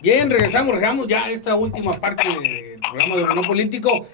Bien, regresamos ya a esta última parte del programa de Dominó Político.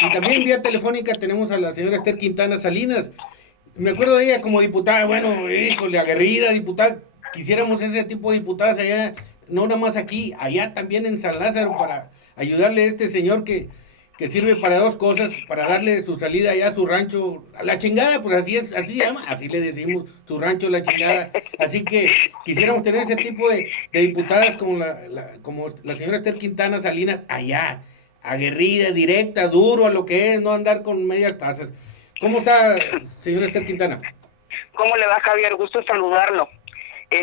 Y también vía telefónica tenemos a la señora Esther Quintana Salinas. Me acuerdo de ella como diputada, bueno, híjole, aguerrida diputada. Quisiéramos ese tipo de diputadas allá, no nada más aquí, allá también en San Lázaro para ayudarle a este señor que sirve para dos cosas, para darle su salida allá a su rancho, a la chingada, pues así es, así se llama, así le decimos, su rancho la chingada. Así que quisiéramos tener ese tipo de diputadas como como la señora Esther Quintana Salinas allá, aguerrida, directa, duro a lo que es, no andar con medias tazas. ¿Cómo está, señora Esther Quintana? ¿Cómo le va, Javier? Gusto en saludarlo.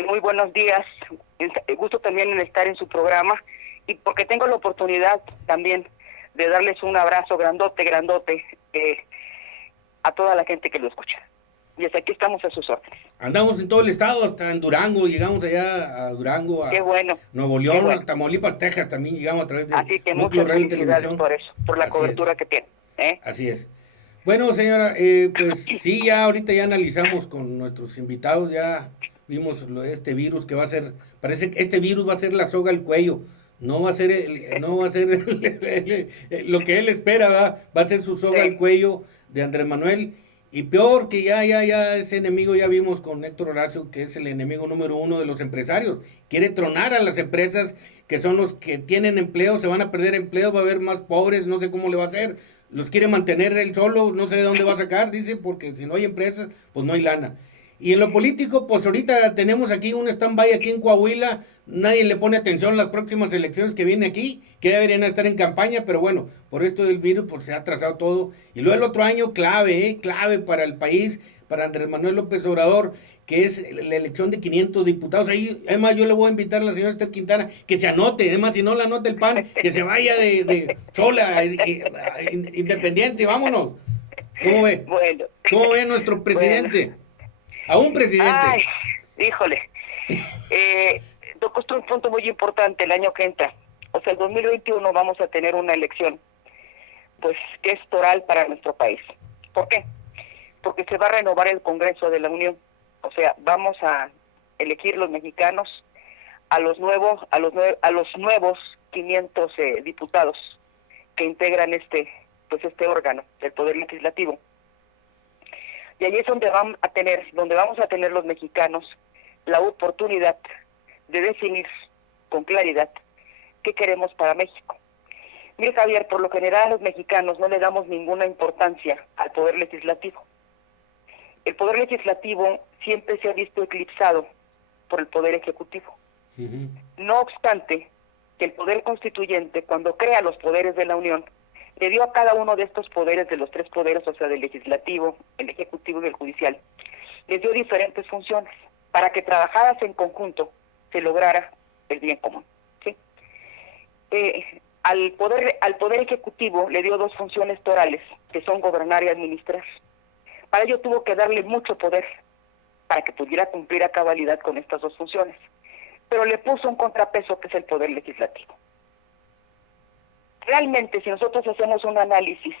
Muy buenos días. Gusto también en estar en su programa y porque tengo la oportunidad también de darles un abrazo grandote, grandote a toda la gente que lo escucha. Y desde aquí estamos a sus órdenes. Andamos en todo el estado, hasta en Durango, llegamos allá a Durango, Qué a bueno, Nuevo qué León, bueno. a Tamaulipas, Texas, también llegamos a través de Así que Núcleo muchas Radio y felicidades Televisión. por eso, por la Así es, cobertura que tiene. ¿eh? así es. Bueno, señora, pues sí, ya ahorita ya analizamos con nuestros invitados, ya vimos este virus que va a ser, parece que este virus va a ser la soga al cuello, no va a ser, no va a ser lo que él espera, va a ser su soga al Sí, cuello de Andrés Manuel. Y peor que ya ese enemigo ya vimos con Héctor Horacio, que es el enemigo número uno de los empresarios. Quiere tronar a las empresas que son los que tienen empleo, se van a perder empleos, va a haber más pobres, no sé cómo le va a hacer. Los quiere mantener él solo, no sé de dónde va a sacar, dice, porque si no hay empresas, pues no hay lana. Y en lo político, pues ahorita tenemos aquí un stand-by aquí en Coahuila, nadie le pone atención a las próximas elecciones que viene aquí, que deberían estar en campaña, pero bueno, por esto del virus, pues se ha atrasado todo. Y luego el otro año clave, clave para el país, para Andrés Manuel López Obrador, que es la elección de 500 diputados. Ahí, además, yo le voy a invitar a la señora Esther Quintana que se anote. Además, si no la anota el PAN, que se vaya de sola, independiente. Vámonos. ¿Cómo ve? bueno, ¿Cómo ve nuestro bueno. presidente? A un presidente. Ay, híjole. Tocaste un punto muy importante el año que entra. O sea, el 2021 vamos a tener una elección, pues, que es toral para nuestro país. ¿Por qué? Porque se va a renovar el Congreso de la Unión. O sea, vamos a elegir los mexicanos a los nuevos 500 diputados que integran este órgano del Poder Legislativo. Y allí es donde vamos a tener los mexicanos la oportunidad de definir con claridad qué queremos para México. Mire, Javier, por lo general los mexicanos no le damos ninguna importancia al Poder Legislativo. El Poder Legislativo siempre se ha visto eclipsado por el Poder Ejecutivo. Uh-huh. No obstante, que el Poder Constituyente, cuando crea los poderes de la Unión, le dio a cada uno de estos poderes, de los tres poderes, o sea, del Legislativo, el Ejecutivo y el Judicial, les dio diferentes funciones para que trabajadas en conjunto se lograra el bien común. ¿Sí? Al poder Ejecutivo le dio dos funciones torales, que son gobernar y administrar. Para ello tuvo que darle mucho poder para que pudiera cumplir a cabalidad con estas dos funciones. Pero le puso un contrapeso que es el poder legislativo. Realmente, si nosotros hacemos un análisis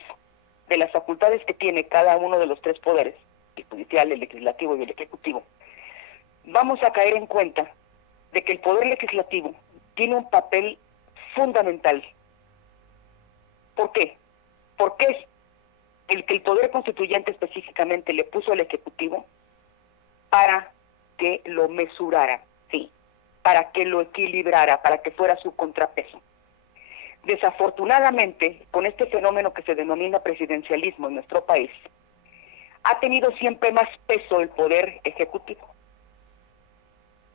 de las facultades que tiene cada uno de los tres poderes, el judicial, el legislativo y el ejecutivo, vamos a caer en cuenta de que el poder legislativo tiene un papel fundamental. ¿Por qué? Porque es el que el poder constituyente específicamente le puso al ejecutivo para que lo mesurara, sí, para que lo equilibrara, para que fuera su contrapeso. Desafortunadamente, con este fenómeno que se denomina presidencialismo en nuestro país, ha tenido siempre más peso el poder ejecutivo.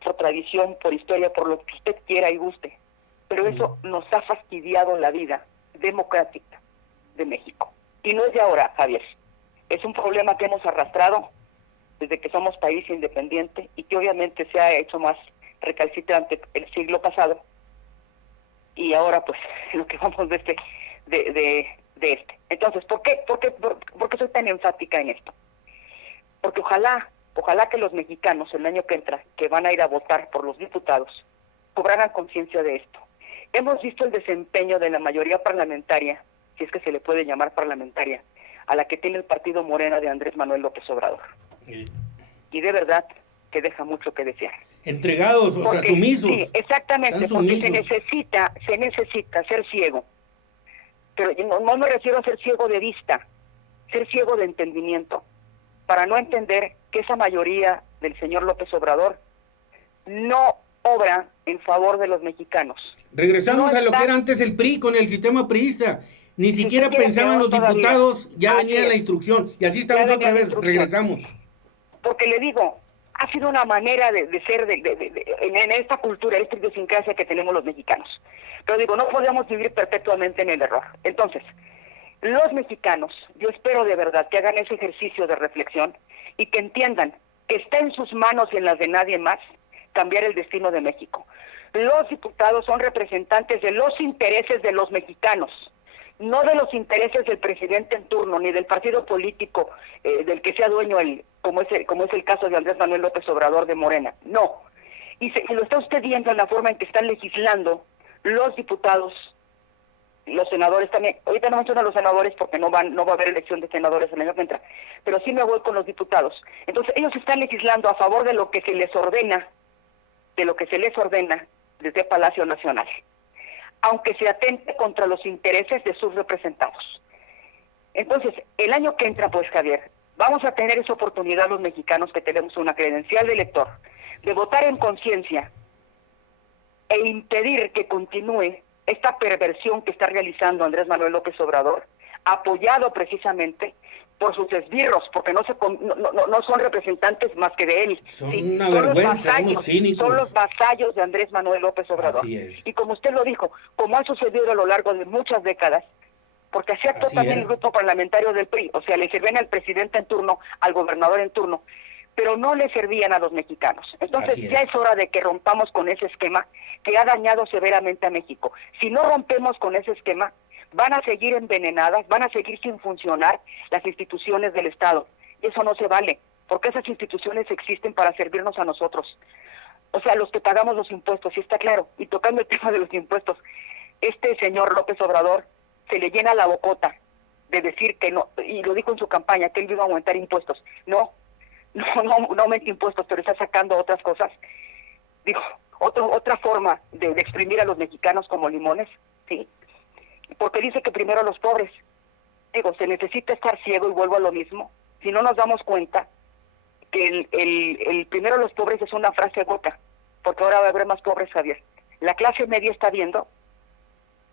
Por tradición, por historia, por lo que usted quiera y guste. Pero eso nos ha fastidiado la vida democrática de México. Y no es de ahora, Javier. Es un problema que hemos arrastrado desde que somos país independiente y que obviamente se ha hecho más recalcitrante el siglo pasado. Y ahora pues lo que vamos de este. Entonces, ¿por qué soy tan enfática en esto? Porque ojalá que los mexicanos el año que entra, que van a ir a votar por los diputados, cobraran conciencia de esto. Hemos visto el desempeño de la mayoría parlamentaria, si es que se le puede llamar parlamentaria, a la que tiene el partido Morena de Andrés Manuel López Obrador. Sí. Y de verdad que deja mucho que desear. Entregados, o sea, Porque, sumisos. sí, exactamente, Están porque sumisos. se necesita ser ciego. Pero no me refiero a ser ciego de vista, ser ciego de entendimiento, para no entender que esa mayoría del señor López Obrador no obra en favor de los mexicanos. Regresamos No a lo que está, era antes el PRI con el sistema priista. Ni si usted siquiera quiere, pensaban peor los todavía. diputados, ya Así venía la es, instrucción. Y así ya estamos venía otra la vez, instrucción. regresamos. Porque le digo, ha sido una manera de ser en esta cultura, esta idiosincrasia que tenemos los mexicanos. Pero digo, no podemos vivir perpetuamente en el error. Entonces, los mexicanos, yo espero de verdad que hagan ese ejercicio de reflexión y que entiendan que está en sus manos y en las de nadie más cambiar el destino de México. Los diputados son representantes de los intereses de los mexicanos, no de los intereses del presidente en turno, ni del partido político del que sea dueño, como es el caso de Andrés Manuel López Obrador de Morena. No. Y lo está usted viendo en la forma en que están legislando los diputados, los senadores también. Ahorita no menciono a los senadores porque no va a haber elección de senadores el año que entra, pero sí me voy con los diputados. Entonces ellos están legislando a favor de lo que se les ordena, desde Palacio Nacional, aunque se atente contra los intereses de sus representados. Entonces, el año que entra, pues, Javier, vamos a tener esa oportunidad los mexicanos que tenemos una credencial de elector, de votar en conciencia e impedir que continúe esta perversión que está realizando Andrés Manuel López Obrador, apoyado precisamente por sus esbirros, porque no son representantes más que de él. Son ¿sí? una vergüenza, unos cínicos. Son los vasallos de Andrés Manuel López Obrador. Así es. Y como usted lo dijo, como ha sucedido a lo largo de muchas décadas, porque así actuó también el grupo parlamentario del PRI, o sea, le servían al presidente en turno, al gobernador en turno, pero no le servían a los mexicanos. Entonces ya es hora de que rompamos con ese esquema que ha dañado severamente a México. Si no rompemos con ese esquema, van a seguir envenenadas, van a seguir sin funcionar las instituciones del Estado. Eso no se vale, porque esas instituciones existen para servirnos a nosotros. O sea, los que pagamos los impuestos, sí está claro. Y tocando el tema de los impuestos, este señor López Obrador se le llena la bocota de decir que no, y lo dijo en su campaña, que él iba a aumentar impuestos. No aumenta impuestos, pero está sacando otras cosas. Digo, otra forma de exprimir a los mexicanos como limones, ¿sí? Porque dice que primero a los pobres. Digo, se necesita estar ciego y vuelvo a lo mismo. Si no nos damos cuenta que el primero a los pobres es una frase gota, porque ahora va a haber más pobres, Javier. La clase media está viendo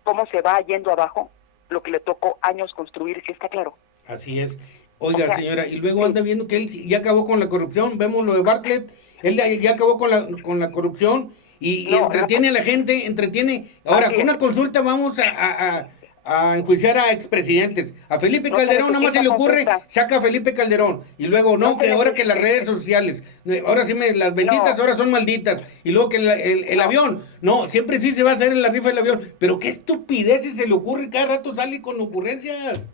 cómo se va yendo abajo lo que le tocó años construir, ¿sí está claro? Así es. Oiga, señora, y luego anda viendo que él ya acabó con la corrupción. Vemos lo de Bartlett, él ya acabó con la corrupción y entretiene a la gente, entretiene. Ahora, con una consulta vamos a enjuiciar a expresidentes. A Felipe Calderón nada más se le ocurre, saca a Felipe Calderón. Y luego, que ahora que las redes sociales, ahora sí las benditas ahora son malditas. Y luego que el avión, siempre sí se va a hacer en la rifa del avión. Pero qué estupideces se le ocurre, cada rato sale con ocurrencias.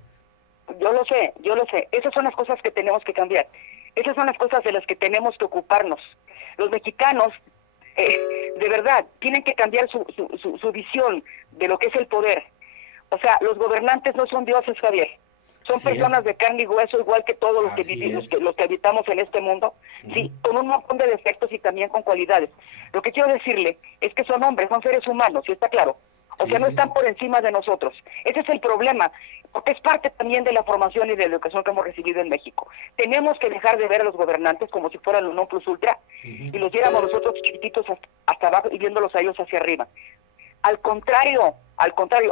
Yo lo sé. Esas son las cosas que tenemos que cambiar. Esas son las cosas de las que tenemos que ocuparnos. Los mexicanos, de verdad, tienen que cambiar su visión de lo que es el poder. O sea, los gobernantes no son dioses, Javier. Son personas de carne y hueso, igual que todos los que habitamos en este mundo, sí, con un montón de defectos y también con cualidades. Lo que quiero decirle es que son hombres, son seres humanos, ¿sí está claro? O sea, no están por encima de nosotros. Ese es el problema, porque es parte también de la formación y de la educación que hemos recibido en México. Tenemos que dejar de ver a los gobernantes como si fueran un non plus ultra y los viéramos nosotros chiquititos hasta abajo y viéndolos a ellos hacia arriba. Al contrario,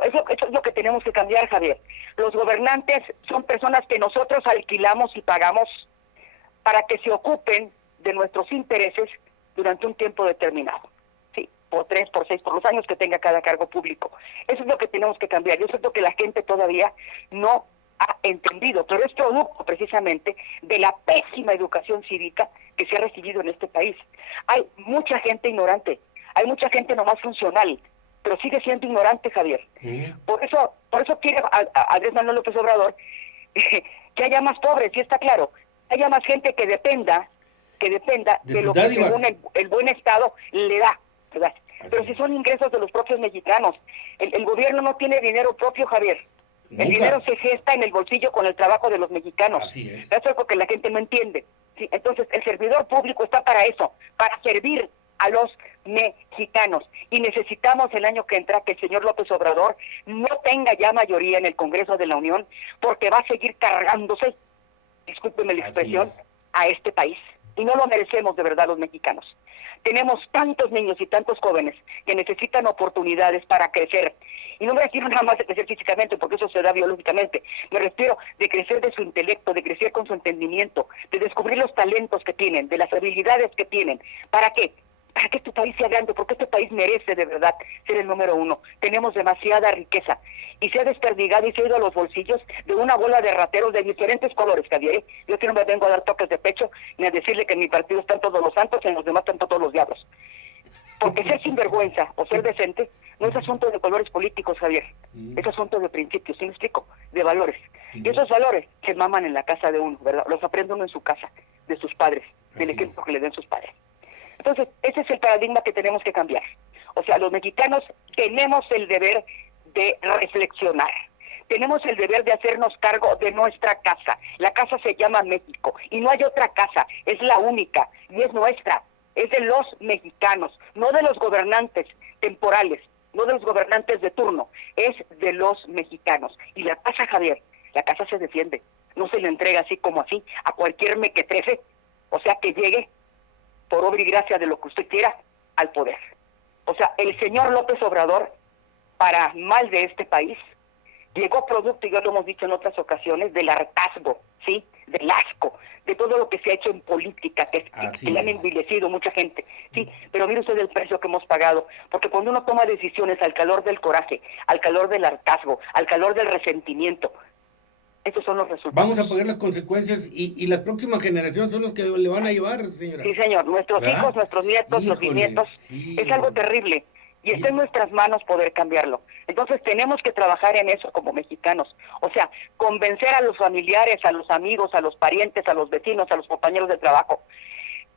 eso es lo que tenemos que cambiar, Javier. Los gobernantes son personas que nosotros alquilamos y pagamos para que se ocupen de nuestros intereses durante un tiempo determinado. Por 3, por 6, por los años que tenga cada cargo público. Eso es lo que tenemos que cambiar. Yo siento que la gente todavía no ha entendido, pero es producto precisamente de la pésima educación cívica que se ha recibido en este país. Hay mucha gente ignorante, hay mucha gente nomás funcional, pero sigue siendo ignorante, Javier. Por eso quiere a Andrés Manuel López Obrador que haya más pobres, y está claro, haya más gente que dependa de lo que según el buen Estado le da, ¿verdad? Pero si son ingresos de los propios mexicanos. El gobierno no tiene dinero propio, Javier. Nunca. El dinero se gesta en el bolsillo con el trabajo de los mexicanos. Así es. Eso es algo que la gente no entiende. ¿Sí? Entonces, el servidor público está para eso, para servir a los mexicanos. Y necesitamos el año que entra que el señor López Obrador no tenga ya mayoría en el Congreso de la Unión, porque va a seguir cargándose, discúlpeme la expresión, a este país. Y no lo merecemos de verdad los mexicanos. Tenemos tantos niños y tantos jóvenes que necesitan oportunidades para crecer. Y no me refiero nada más de crecer físicamente, porque eso se da biológicamente. Me refiero de crecer de su intelecto, de crecer con su entendimiento, de descubrir los talentos que tienen, de las habilidades que tienen. ¿Para qué? Para que este país sea grande, porque este país merece de verdad ser el número uno. Tenemos demasiada riqueza y se ha desperdigado y se ha ido a los bolsillos de una bola de rateros de diferentes colores, Javier. Yo que no me vengo a dar toques de pecho ni a decirle que en mi partido están todos los santos y en los demás están todos los diablos. Porque ser sinvergüenza o ser decente no es asunto de colores políticos, Javier. Es asunto de principios, ¿sí me explico? De valores. Y esos valores se maman en la casa de uno, ¿verdad? Los aprende uno en su casa, de sus padres, del ejemplo que le den sus padres. Entonces, ese es el paradigma que tenemos que cambiar. O sea, los mexicanos tenemos el deber de reflexionar. Tenemos el deber de hacernos cargo de nuestra casa. La casa se llama México y no hay otra casa, es la única y es nuestra. Es de los mexicanos, no de los gobernantes temporales, no de los gobernantes de turno, es de los mexicanos. Y la casa, Javier, la casa se defiende, no se le entrega así como así a cualquier mequetrefe, o sea, que llegue por obra y gracia de lo que usted quiera, al poder. O sea, el señor López Obrador, para mal de este país, llegó producto, y ya lo hemos dicho en otras ocasiones, del hartazgo, ¿sí? Del asco, de todo lo que se ha hecho en política, que le han envilecido mucha gente, ¿sí? Pero mire usted el precio que hemos pagado, porque cuando uno toma decisiones al calor del coraje, al calor del hartazgo, al calor del resentimiento, esos son los resultados. Vamos a pagar las consecuencias y las próximas generaciones son los que le van a llevar, señora. Sí, señor. Nuestros hijos, nuestros nietos, los bisnietos. Sí. Es algo terrible. Y está en nuestras manos poder cambiarlo. Entonces tenemos que trabajar en eso como mexicanos. O sea, convencer a los familiares, a los amigos, a los parientes, a los vecinos, a los compañeros de trabajo,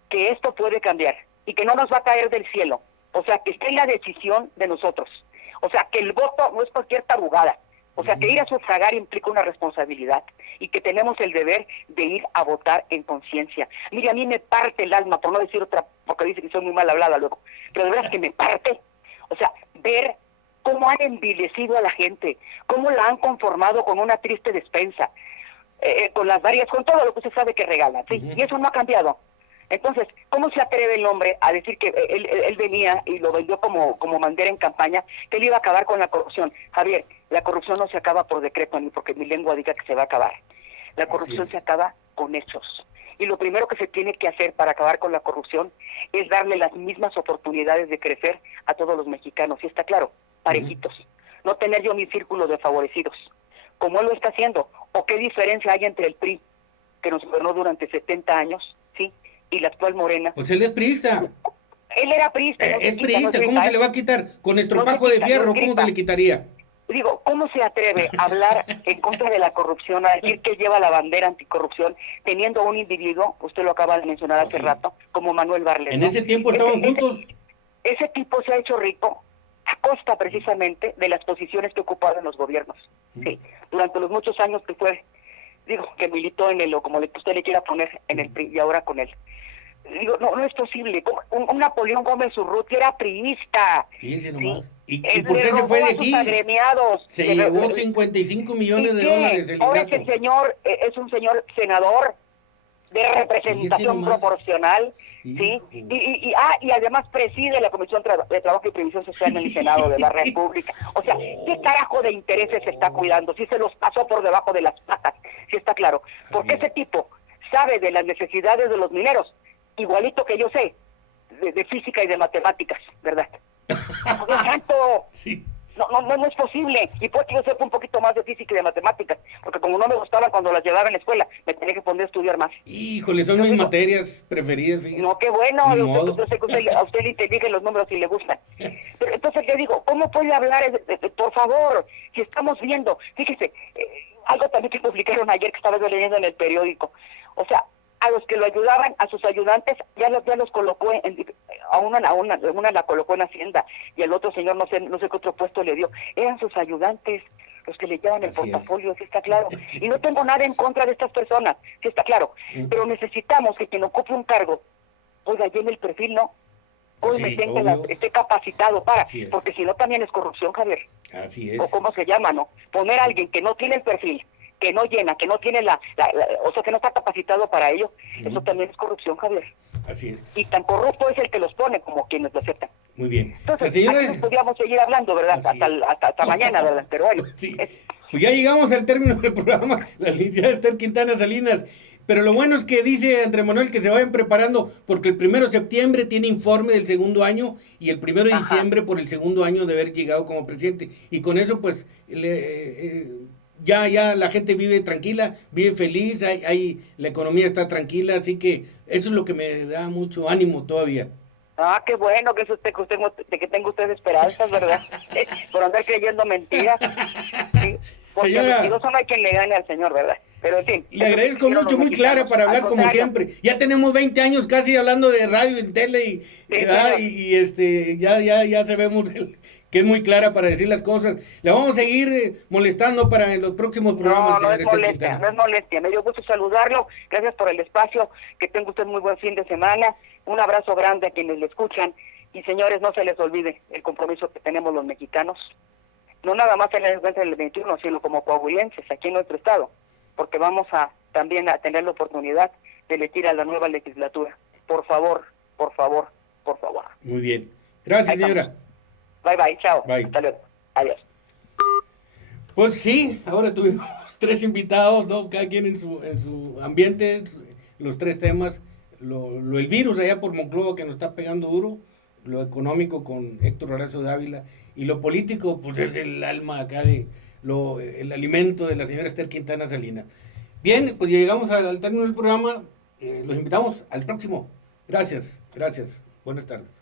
que esto puede cambiar y que no nos va a caer del cielo. O sea, que esté en la decisión de nosotros. O sea, que el voto no es cualquier tarugada. O sea, que ir a sufragar implica una responsabilidad y que tenemos el deber de ir a votar en conciencia. Mire, a mí me parte el alma, por no decir otra, porque dice que soy muy mal hablada luego, pero de verdad que me parte. O sea, ver cómo han envilecido a la gente, cómo la han conformado con una triste despensa, con las varias, con todo lo que usted sabe que regalan, ¿sí? Y eso no ha cambiado. Entonces, ¿cómo se atreve el hombre a decir que él venía y lo vendió como bandera en campaña, que él iba a acabar con la corrupción? Javier, la corrupción no se acaba por decreto ni porque mi lengua diga que se va a acabar. La corrupción se acaba con hechos. Y lo primero que se tiene que hacer para acabar con la corrupción es darle las mismas oportunidades de crecer a todos los mexicanos. Y está claro, parejitos. No tener yo mi círculo de favorecidos, como él lo está haciendo. ¿O qué diferencia hay entre el PRI, que nos gobernó durante 70 años, ¿sí?, y la actual Morena? Pues él es priista. Él era priista. No es priista, ¿cómo se le va a quitar? Con estropajo de fierro, ¿cómo se le quitaría? Digo, ¿cómo se atreve a hablar en contra de la corrupción, a decir que lleva la bandera anticorrupción, teniendo a un individuo, usted lo acaba de mencionar hace rato, como Manuel Barlet? En ese tiempo estaban juntos. Ese tipo se ha hecho rico a costa precisamente de las posiciones que ocuparon los gobiernos. Sí, durante los muchos años que fue, que militó en él, o como usted le quiera poner, en el PRI, y ahora con él. Digo, no es posible. Un Napoleón Gómez Urrutia era priista. Fíjense nomás. ¿Sí? ¿Y por qué se fue de aquí? Se llevó 55 millones de dólares. Ahora es un señor senador de representación proporcional, ¿sí? Y además preside la Comisión de Trabajo y Previsión Social en el Senado de la República. O sea, ¿qué carajo de intereses se está cuidando? Si se los pasó por debajo de las patas, si está claro. Porque ese tipo sabe de las necesidades de los mineros, igualito que yo sé, de física y de matemáticas, ¿verdad? ¡Dios santo! Sí. No es posible. Y porque yo sepa un poquito más de física y de matemáticas, porque como no me gustaban cuando las llevaba en la escuela, me tenía que poner a estudiar más. Híjole, son mis materias preferidas, fíjese. No, qué bueno, yo sé que a usted le integran los números y le gustan. Pero entonces le digo, ¿cómo puede hablar? Por favor, si estamos viendo, fíjese, algo también que publicaron ayer que estaba yo leyendo en el periódico. O sea, a los que lo ayudaban, a sus ayudantes, ya los colocó a una la colocó en Hacienda, y el otro señor no sé qué otro puesto le dio. Eran sus ayudantes los que le llevan el portafolio, sí está claro. Y no tengo nada en contra de estas personas, sí está claro. Pero necesitamos que quien ocupe un cargo, oiga, llene el perfil, ¿no? Hoy Sí, me siento obvio. esté capacitado para, Así es. porque si no también es corrupción, Javier. Así es. O cómo se llama, ¿no? Poner a alguien que no tiene el perfil, que no llena, que no tiene o sea, que no está capacitado para ello, eso también es corrupción, Javier. Así es. Y tan corrupto es el que los pone como quienes lo aceptan. Muy bien. Entonces, La señora... aquí nos podríamos seguir hablando, ¿verdad? Así es. Hasta mañana, ¿verdad? Pero bueno. Sí. Pues ya llegamos al término del programa, la licenciada Esther Quintana Salinas. Pero lo bueno es que dice Andrés Manuel que se vayan preparando, porque el 1 de septiembre tiene informe del segundo año y el 1 de Ajá. diciembre por el segundo año de haber llegado como presidente. Y con eso, pues, ya la gente vive tranquila, vive feliz, la economía está tranquila, así que eso es lo que me da mucho ánimo todavía. Ah, qué bueno que que tenga usted esperanzas, ¿verdad? Por andar creyendo mentiras. Sí, porque Señora, mentiroso no hay quien le gane al señor, ¿verdad? Pero en fin. le agradezco mucho, muy clara para hablar como siempre. Ya tenemos 20 años casi hablando de radio y tele y ya sabemos que es muy clara para decir las cosas. Le vamos a seguir molestando para en los próximos programas. No es molestia, no es molestia. Me dio gusto saludarlo. Gracias por el espacio. Que tenga usted muy buen fin de semana. Un abrazo grande a quienes le escuchan. Y señores, no se les olvide el compromiso que tenemos los mexicanos. No nada más en el 21, sino como coahuilenses aquí en nuestro estado. Porque vamos también a tener la oportunidad de elegir a la nueva legislatura. Por favor, por favor, por favor. Muy bien. Gracias, señora. Bye, bye, chao. Bye. Hasta luego. Adiós. Pues sí, ahora tuvimos 3 invitados, ¿no? Cada quien en su ambiente, los 3 temas. El virus allá por Monclova que nos está pegando duro, lo económico con Héctor Horacio Dávila, y lo político, pues es el alma acá el alimento de la señora Esther Quintana Salinas. Bien, pues ya llegamos al término del programa. Los invitamos al próximo. Gracias. Buenas tardes.